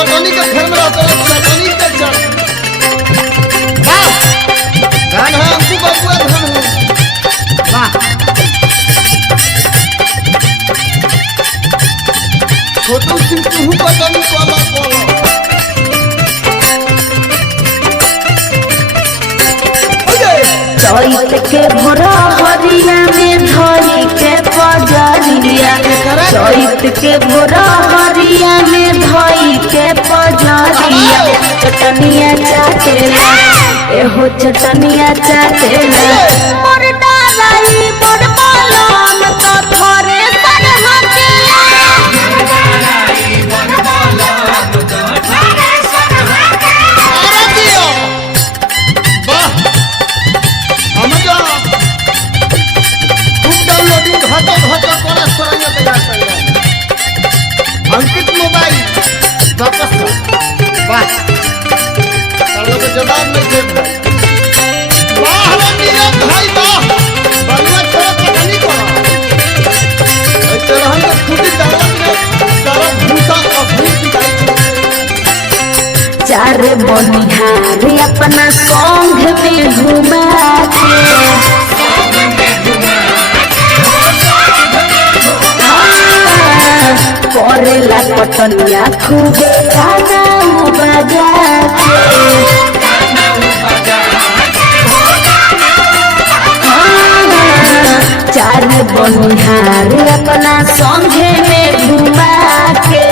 चटनी के घर में रहता है चटनी के चट वाह धान है हमको बबुआ धान है वाह छोटू सिंह तू कटनी कोला कोला चैत के भोरा हरिया में धोई के पजरिया चैत के भोरा हरिया में धोई के पजरिया चटनिया चाटेला एहो चटनिया चाटेला मोर डालाई मोर बलम तो थोरे सन हकेला अंकित मोबाइल वापस वाह चलो तो जवाब नहीं दे भाई वाह रंगीला भाई वाह बलुआ छोड़ पटनी को ऐसे रहन तो फूटी दावत में सारा भूसा अफूट दिखाई चार बनिहार अपना संग में घुमा के करेला पटनिया खूबे गाना बजा के चार बनिहार अपना संगे में घुमा के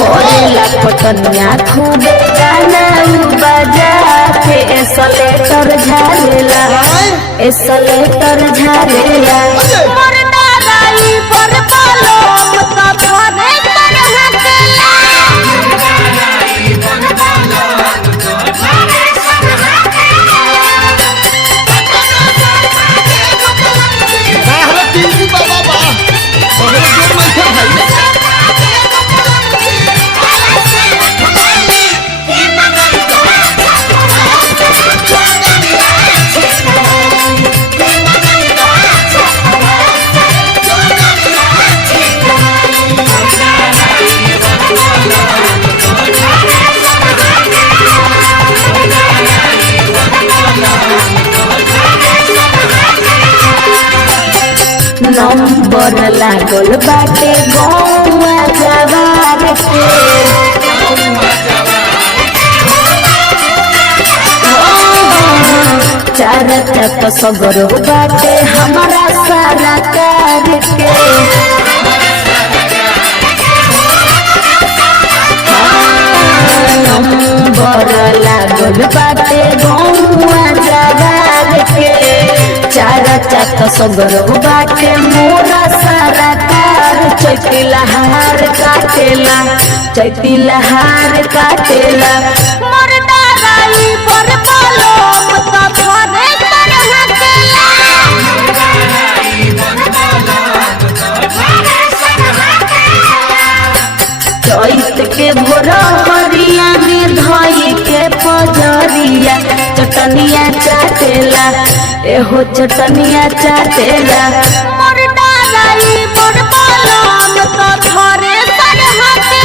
करेला पटनिया खूबे गाना बजा के एसलेटर झालेला एसलेटर झालेला मोर डालाई पर बलम तो थोरे सन हकेला वाह रे टिंकू बाबा वाह बड़े जोर में थे भाई नंबर लागल बाटे गौवा जवार के चार चक सगरो बाटे हमारा सारा कार के नंबर लागल बाटे गौवा जवार के चार चक सगरो बाटे मोरा सारा कार चैतिला हार काटेला चैतिला हार काटेला मोर डालाई पर बलम तो थोरे सन हकेला चैत के भोरा हरिया में धोई के पजरिया चटनिया चाटेला एहो चटनिया चाटेला मोर डालाई मोर बलम तो थोरे सन हकेला।